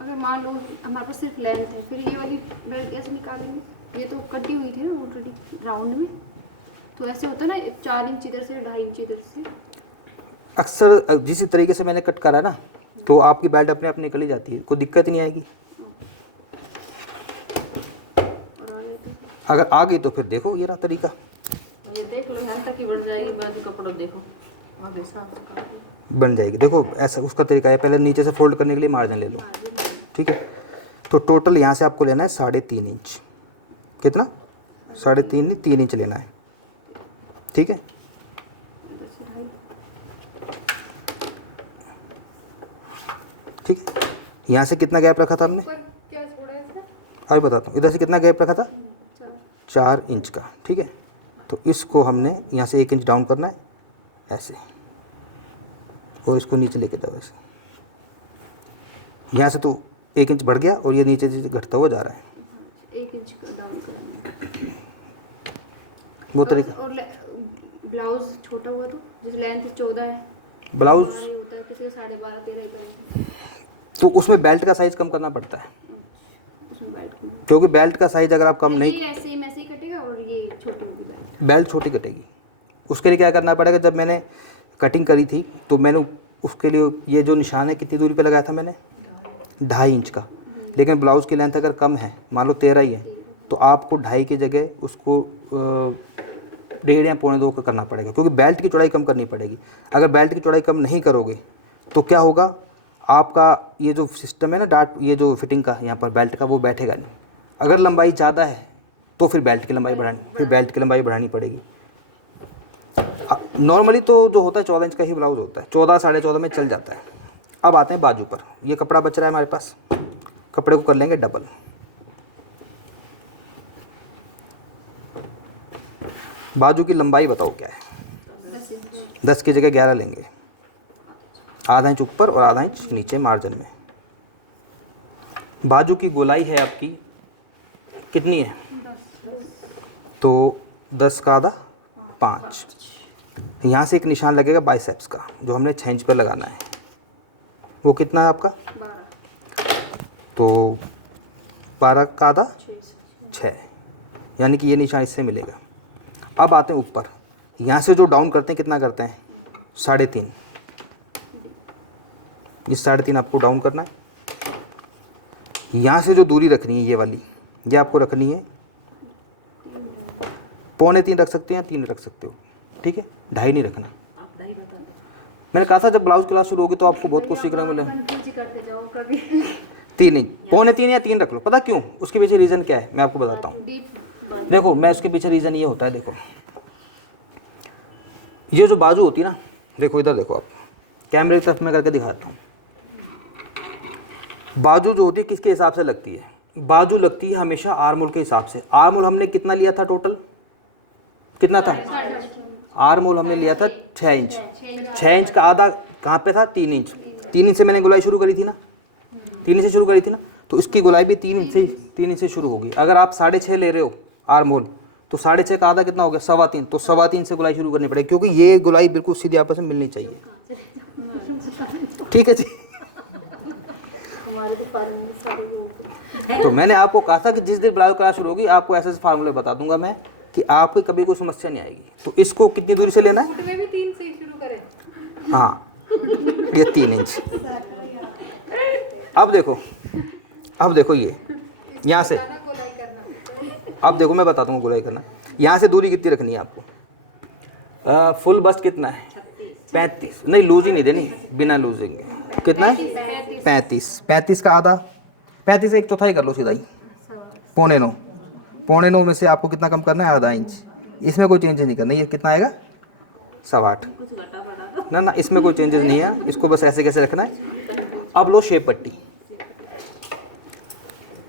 अगर मान लो हमारे पास सिर्फ लेंथ है, फिर ये वाली बेल्ट कैसे निकालेंगे? ये तो कटी हुई थी ना ऑलरेडी राउंड में, तो ऐसे होता है ना 4 इंच इधर से, 2.5 इंच इधर से। अक्सर जिस तरीके से मैंने कट करा ना, तो आपकी बेल्ट अपने आप निकल ही जाती है, कोई दिक्कत नहीं आएगी। अगर आ गई तो फिर देखो ये रहा तरीका, ये देख लो यहाँ तक ही बढ़ जाएगी, बाजू कपड़ा देखो आगे साफ बन जाएगी। देखो ऐसा उसका तरीका है, पहले नीचे से फोल्ड करने के लिए मार्जिन ले लो, ठीक है। तो टोटल यहाँ से आपको लेना है 3.5 इंच। कितना? 3.5 नहीं, 3 इंच लेना है, ठीक है। ठीक है, यहाँ से कितना गैप रखा था हमने, ऊपर क्या छोड़ा है इसका? अभी बताता हूँ। इधर से कितना गैप रखा था? 4 इंच का, ठीक है। तो इसको हमने यहाँ से 1 इंच डाउन करना है ऐसे, और इसको नीचे लेके जाओ ऐसे। यहाँ से तो 1 इंच बढ़ गया और ये नीचे से घटता हुआ जा रहा है। 1 इंच का डाउन करना वो तरीका। और ब्लाउज छोटा हुआ तो जिस लेंथ 14 है, ब्लाउज ये होता है किसी का 12.5 13 का, तो उसमें बेल्ट का साइज़ कम करना पड़ता है, उसमें बेल्ट को क्योंकि बेल्ट का साइज़ अगर आप कम नहीं, ये ऐसे ही कटेगा और ये छोटी होगी बेल्ट। बेल्ट छोटी कटेगी। उसके लिए क्या करना पड़ेगा, जब मैंने कटिंग करी थी तो मैंने उसके लिए ये जो निशान है कितनी दूरी पे लगाया था मैंने, 2.5 इंच का। लेकिन ब्लाउज़ की लेंथ अगर कम है, मान लो 13 ही है, तो आपको 2.5 की जगह उसको 1.5 या 2.25 का करना पड़ेगा, क्योंकि बेल्ट की चौड़ाई कम करनी पड़ेगी। अगर बेल्ट की चौड़ाई कम नहीं करोगे तो क्या होगा, आपका ये जो सिस्टम है ना डार्ट, ये जो फिटिंग का यहाँ पर बेल्ट का, वो बैठेगा नहीं। अगर लंबाई ज़्यादा है तो फिर बेल्ट की लंबाई बढ़ानी पड़ेगी। नॉर्मली तो जो होता है 14 इंच का ही ब्लाउज होता है, 14 साढ़े 14 में चल जाता है। अब आते हैं बाजू पर। ये कपड़ा बच रहा है हमारे पास, कपड़े को कर लेंगे डबल। बाजू की लंबाई बताओ क्या है? 10 की जगह 11 लेंगे, आधा इंच ऊपर और आधा इंच नीचे मार्जिन में। बाजू की गोलाई है आपकी कितनी है? 10। तो 10 का आधा 5। यहाँ से एक निशान लगेगा बाइसेप्स का जो हमने 6 इंच पर लगाना है। वो कितना है आपका? 12। तो 12 का आधा 6, यानी कि ये निशान इससे मिलेगा। अब आते हैं ऊपर, यहाँ से जो डाउन करते हैं कितना करते हैं? 3.5। ये 3.5 आपको डाउन करना है। यहाँ से जो दूरी रखनी है ये वाली, ये आपको रखनी है 2.25 रख सकते हैं या 3 रख सकते हो, ठीक है? 2.5 नहीं रखना। मैंने कहा था जब ब्लाउज क्लास शुरू होगी तो आपको बहुत कुछ सीखने को मिलेगा। कंफ्यूज करते जाओ कभी। 3 इंच, 2.25 या 3 रख लो। पता क्यों? उसके पीछे रीज़न क्या है मैं आपको बताता हूँ। डीप। देखो मैं उसके पीछे रीज़न ये होता है, देखो ये जो बाजू होती है ना, देखो इधर देखो, आप कैमरे की तरफ मैं करके दिखाता हूँ। बाजू जो होती है किसके हिसाब से लगती है? बाजू लगती है हमेशा आर्म होल के हिसाब से। आर्म होल हमने कितना लिया था टोटल? कितना था? आर्म होल हमने लिया था 6 इंच। 6 इंच का आधा कहाँ पे था? 3 इंच। 3 इंच से मैंने गोलाई शुरू करी थी ना, 3 इंच से शुरू करी थी ना, तो इसकी गोलाई भी 3 इंच से शुरू होगी। अगर आप 6.5 ले रहे हो आर्म होल, तो 6.5 का आधा कितना हो गया? 3.25। तो 3.25 से गोलाई शुरू करनी पड़ेगी, क्योंकि ये गोलाई बिल्कुल सीधी आपस में मिलनी चाहिए। ठीक है जी। हमारे तो फार्मूले सारे वो तो मैंने आपको कहा था कि जिस दिन ब्लाउज क्लास शुरू होगी आपको ऐसे फार्मूले बता दूंगा मैं कि आपको कभी कोई समस्या नहीं आएगी। तो इसको कितनी दूरी से लेना है? फुट में भी 3 से ही शुरू करें। हाँ, ये 3 इंच। अब देखो ये यहाँ से, गोलाई करना। अब देखो मैं बता दूंगा गोलाई करना। यहाँ से दूरी कितनी रखनी है आपको? फुल बस्ट कितना है? 35। नहीं, लूज ही नहीं देनी, बिना लूजिंग। कितना है? 35। 35 का आधा, 35 एक चौथाई कर लो सीधा ही, 9.25। 9.25 में से आपको कितना कम करना है? आधा इंच। इसमें कोई चेंजेस नहीं करना। ये कितना आएगा? 8.25। ना, इसमें कोई चेंजेस नहीं है, इसको बस ऐसे कैसे रखना है। अब लो शेप पट्टी।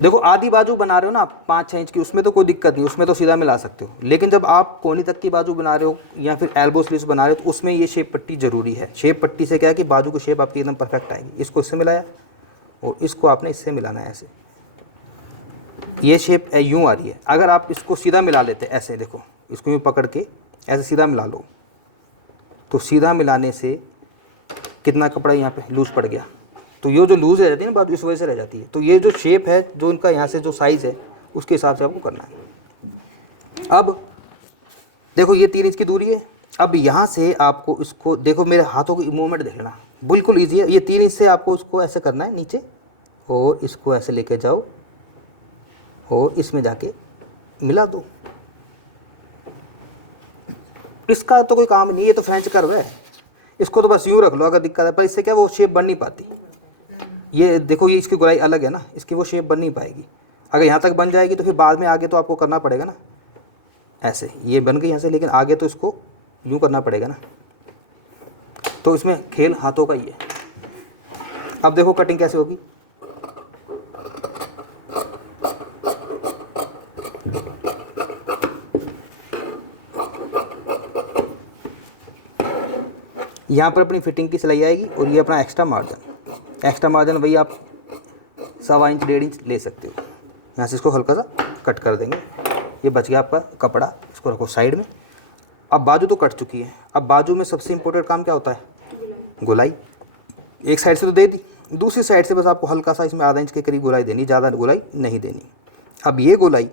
देखो आधी बाजू बना रहे हो ना आप 5-6 इंच की, उसमें तो कोई दिक्कत नहीं, उसमें तो सीधा मिला सकते हो। लेकिन जब आप कोहनी तक की बाजू बना रहे हो या फिर एल्बो स्लीव्स बना रहे हो तो उसमें ये शेप पट्टी जरूरी है। शेप पट्टी से क्या है कि बाजू की शेप आपकी एकदम परफेक्ट आएगी। इसको इससे मिलाया और इसको आपने इससे मिलाना है, ऐसे ये शेप यूँ आ रही है। अगर आप इसको सीधा मिला लेते ऐसे, देखो इसको यूँ पकड़ के ऐसे सीधा मिला लो, तो सीधा मिलाने से कितना कपड़ा यहाँ पे लूज पड़ गया, तो ये जो लूज रह जाती है ना बाजू, इस वजह से रह जाती है। तो ये जो शेप है, जो इनका यहाँ से जो साइज़ है उसके हिसाब से आपको करना है। अब देखो ये 3 इंच की दूरी है। अब यहाँ से आपको इसको देखो, मेरे हाथों की मूवमेंट देख लेना, बिल्कुल ईजी है। ये 3 इंच से आपको उसको ऐसे करना है नीचे, और इसको ऐसे लेके जाओ और इसमें जाके मिला दो। इसका तो कोई काम नहीं है, ये तो फ्रेंच कर्व है, इसको तो बस यूँ रख लो अगर दिक्कत है। पर इससे क्या वो शेप बन नहीं पाती। ये देखो ये इसकी गोलाई अलग है ना, इसकी वो शेप बन नहीं पाएगी। अगर यहाँ तक बन जाएगी तो फिर बाद में आगे तो आपको करना पड़ेगा ना, ऐसे ये बन गई यहाँ से, लेकिन आगे तो इसको यूँ करना पड़ेगा ना। तो इसमें खेल हाथों का ही है। अब देखो कटिंग कैसे होगी। यहाँ पर अपनी फिटिंग की सिलाई आएगी और ये अपना एक्स्ट्रा मार्जिन वही आप 1.25 इंच 1.5 इंच ले सकते हो। यहाँ से इसको हल्का सा कट कर देंगे, ये बच गया आपका कपड़ा, इसको रखो साइड में। अब बाजू तो कट चुकी है, अब बाजू में सबसे इम्पोर्टेंट काम क्या होता है? गोलाई। एक साइड से तो दे दी, दूसरी साइड से बस आपको हल्का सा इसमें आधा इंच के करीब गोलाई देनी, ज़्यादा गोलाई नहीं देनी। अब ये गोलाई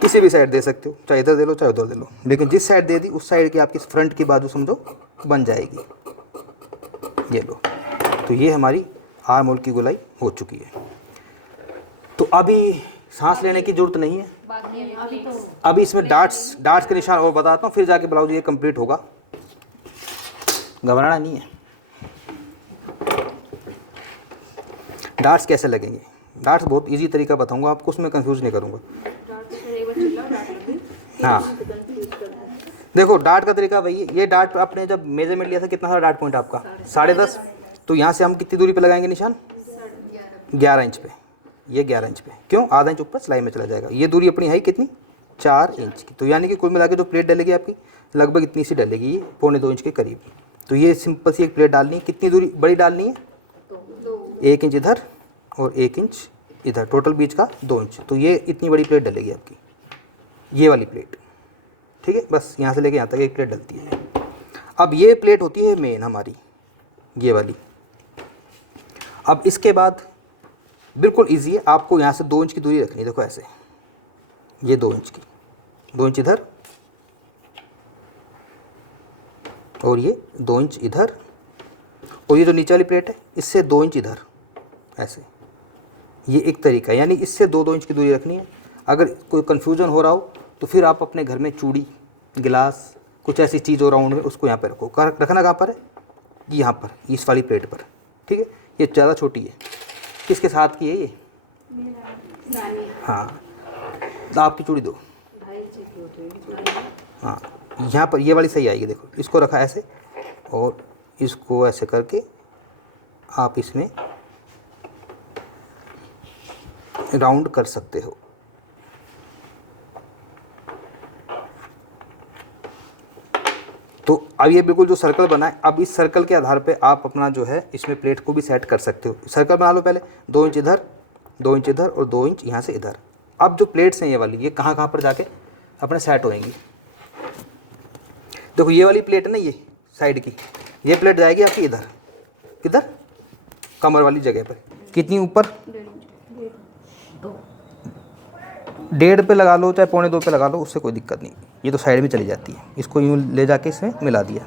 किसी भी साइड दे सकते हो, चाहे इधर दे लो चाहे उधर दे लो, लेकिन जिस साइड दे दी उस साइड की आपकी फ्रंट की बाजू समझो बन जाएगी। ये लो, तो ये हमारी आर्म होल की गोलाई हो चुकी है। तो अभी सांस लेने की जरूरत नहीं है। अभी इसमें डार्ट्स के निशान और बताता हूँ, फिर जाके ब्लाउज ये कंप्लीट होगा, घबराना नहीं है। डार्ट्स कैसे लगेंगे? डार्ट्स बहुत इजी तरीका बताऊंगा आपको, उसमें कंफ्यूज नहीं करूंगा। हाँ देखो डार्ट का तरीका वही है। ये डार्ट आपने जब मेजरमेंट लिया था कितना था डार्ट पॉइंट आपका? 10.5। तो यहाँ से हम कितनी दूरी पे लगाएंगे निशान? 11 इंच पे। ये 11 इंच पे, क्यों? आधा इंच ऊपर सिलाई में चला जाएगा। ये दूरी अपनी है कितनी? 4 इंच की। तो यानी कि कुल मिला के जो प्लेट डलेगी आपकी लगभग इतनी सी डलेगी, ये 1.25 इंच के करीब। तो ये सिंपल सी एक प्लेट डालनी है। कितनी दूरी बड़ी डालनी है? 1 इंच इधर और 1 इंच इधर, टोटल बीच का 2 इंच। तो ये इतनी बड़ी प्लेट डलेगी आपकी, ये वाली प्लेट, ठीक है। बस यहाँ से लेके यहाँ तक एक प्लेट डलती है। अब ये प्लेट होती है मेन हमारी, ये वाली। अब इसके बाद बिल्कुल इजी है, आपको यहाँ से 2 इंच की दूरी रखनी है। देखो ऐसे, ये 2 इंच की, 2 इंच इधर और ये 2 इंच इधर, और ये जो नीचे वाली प्लेट है इससे 2 इंच इधर, ऐसे। ये एक तरीका है, यानी इससे 2-2 इंच की दूरी रखनी है। अगर कोई कन्फ्यूज़न हो रहा हो तो फिर आप अपने घर में चूड़ी, गिलास, कुछ ऐसी चीज़ हो राउंड में, उसको यहाँ पर रखो। रखना कहाँ पर है? यहाँ पर, इस वाली प्लेट पर, ठीक है। ये ज़्यादा छोटी है, किसके साथ की है ये? हाँ, तो आपकी चूड़ी दो। हाँ, यहाँ पर ये वाली सही आएगी। देखो, इसको रखा ऐसे और इसको ऐसे करके आप इसमें राउंड कर सकते हो। तो अब ये बिल्कुल जो सर्कल बना है, अब इस सर्कल के आधार पे आप अपना जो है इसमें प्लेट को भी सेट कर सकते हो। सर्कल बना लो पहले, 2 इंच इधर, 2 इंच इधर और 2 इंच यहाँ से इधर। अब जो प्लेट्स हैं ये वाली, ये कहाँ कहाँ पर जाके अपने सेट होएंगी? देखो ये वाली प्लेट है ना, ये साइड की, ये प्लेट जाएगी आपकी इधर, किधर? कमर वाली जगह पर। कितनी ऊपर? 1.5 पे लगा लो, चाहे 1.25 पे लगा लो, उससे कोई दिक्कत नहीं। ये तो साइड में चली जाती है। इसको यूँ ले जाके इसमें मिला दिया,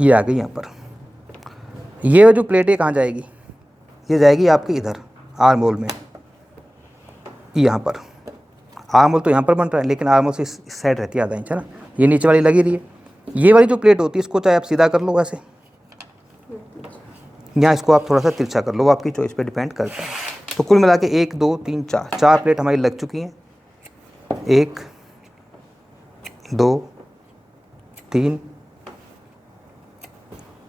ये आ गई यहाँ पर। ये जो प्लेट है कहाँ जाएगी? ये जाएगी आपके इधर आर्म होल में, यहाँ पर। आर्म होल तो यहाँ पर बन रहा है, लेकिन आर्म होल से इस साइड रहती है आधा इंच, है ना। ये नीचे वाली लगी रही है। ये वाली जो प्लेट होती है इसको चाहे आप सीधा कर लो ऐसे, यहाँ इसको आप थोड़ा सा तिरछा कर लो, आपकी चॉइस पे डिपेंड करता है। तो कुल मिला के 1 2 3 4 प्लेट हमारी लग चुकी हैं। 1 2 3,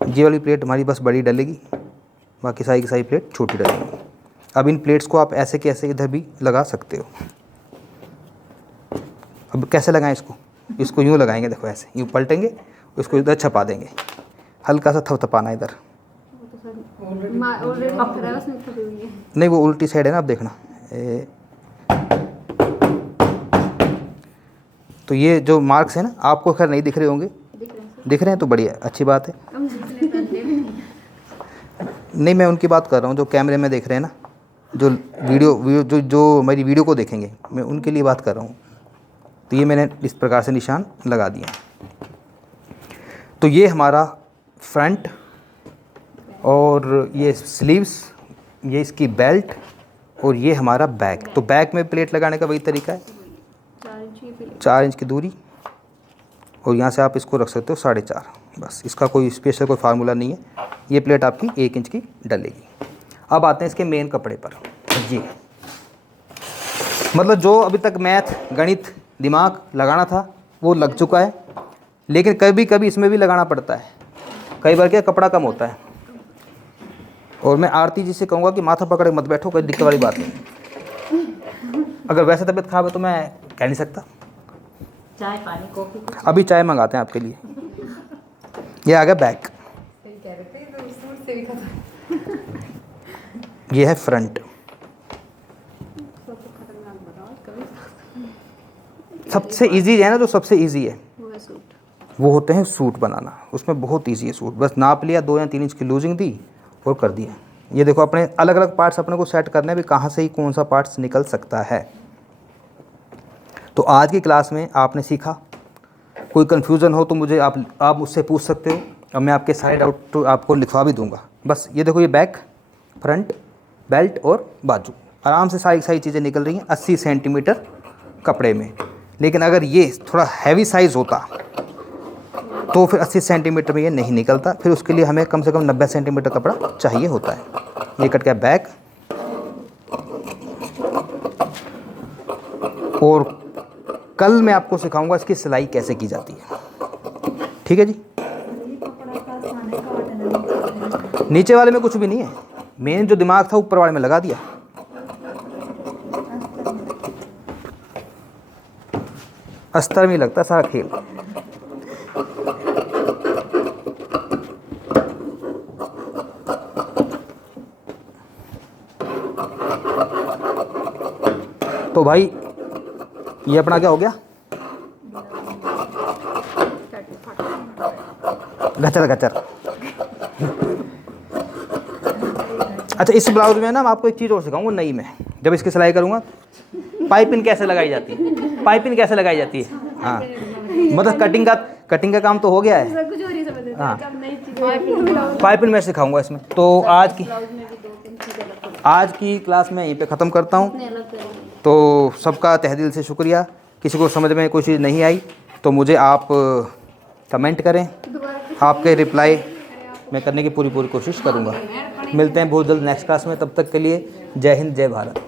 ये वाली प्लेट हमारी बस बड़ी डलेगी, बाकी सारी की सारी प्लेट छोटी डलेगी। अब इन प्लेट्स को आप ऐसे के ऐसे इधर भी लगा सकते हो। अब कैसे लगाएं इसको? इसको यूँ लगाएंगे, देखो ऐसे, यूँ पलटेंगे, उसको इधर छपा देंगे, हल्का सा थपथपाना इधर। नहीं, वो उल्टी साइड है ना, आप देखना। तो ये जो मार्क्स है ना, आपको खैर नहीं दिख रहे होंगे, दिख रहे हैं तो बढ़िया, अच्छी बात है। नहीं, मैं उनकी बात कर रहा हूँ जो कैमरे में देख रहे हैं ना, जो वीडियो जो मेरी वीडियो को देखेंगे, मैं उनके लिए बात कर रहा हूँ। तो ये मैंने इस प्रकार से निशान लगा दिए। तो ये हमारा फ्रंट, और ये स्लीव्स, ये इसकी बेल्ट, और ये हमारा बैक। तो बैक में प्लेट लगाने का वही तरीका है, 4 इंच की दूरी, और यहाँ से आप इसको रख सकते हो 4.5। बस, इसका कोई स्पेशल कोई फार्मूला नहीं है। ये प्लेट आपकी 1 इंच की डलेगी। अब आते हैं इसके मेन कपड़े पर। जी, मतलब जो अभी तक मैथ, गणित, दिमाग लगाना था वो लग चुका है, लेकिन कभी कभी इसमें भी लगाना पड़ता है। कई बार क्या कपड़ा कम होता है, और मैं आरती जी से कहूँगा कि माथा पकड़ के मत बैठो, कोई दिक्कत वाली बात नहीं। अगर वैसे तबीयत खराब है तो मैं कह नहीं सकता। चाय पानी कॉफी अभी चाय मंगाते हैं आपके लिए। ये आ गया बैक, ये है फ्रंट। सबसे इजी है ना, जो सबसे इजी है वो होते हैं सूट बनाना। उसमें बहुत इजी है सूट, बस नाप लिया, 2 या 3 इंच की लूजिंग दी और कर दिया। ये देखो, अपने अलग अलग पार्ट्स अपने को सेट करने भी, कहाँ से ही कौन सा पार्ट्स निकल सकता है। तो आज की क्लास में आपने सीखा। कोई कन्फ्यूज़न हो तो मुझे आप मुझसे पूछ सकते हो, और मैं आपके सारे डाउट तो आपको लिखवा भी दूंगा। बस ये देखो, ये बैक, फ्रंट, बेल्ट और बाजू, आराम से सारी चीज़ें निकल रही हैं 80 सेंटीमीटर कपड़े में। लेकिन अगर ये थोड़ा हैवी साइज़ होता तो फिर 80 सेंटीमीटर में ये नहीं निकलता, फिर उसके लिए हमें कम से कम 90 सेंटीमीटर कपड़ा चाहिए होता है। ये कट गया बैक, और कल मैं आपको सिखाऊंगा इसकी सिलाई कैसे की जाती है। ठीक है जी। नीचे वाले में कुछ भी नहीं है, मेन जो दिमाग था ऊपर वाले में लगा दिया। अस्तर में लगता है सारा खेल। भाई ये अपना क्या हो गया, गचर गचर। अच्छा, इस ब्लाउज में ना मैं आपको एक चीज़ और सिखाऊंगा नई में, जब इसकी सिलाई करूँगा। पाइपिंग कैसे लगाई जाती है, पाइपिंग कैसे लगाई जाती है। हाँ, मतलब कटिंग का काम तो हो गया है। कुछ और ही समझ लेते हाँ। हैं, जब नई चीज़ें पाइपिंग मैं सिखाऊंगा इसमें। तो आज की क्लास में यहीं पे ख़त्म करता हूँ। तो सबका तहे दिल से शुक्रिया। किसी को समझ में कोई चीज़ नहीं आई तो मुझे आप कमेंट करें, आपके रिप्लाई मैं करने की पूरी कोशिश करूँगा। मिलते हैं बहुत जल्द नेक्स्ट क्लास में, तब तक के लिए जय हिंद जय भारत।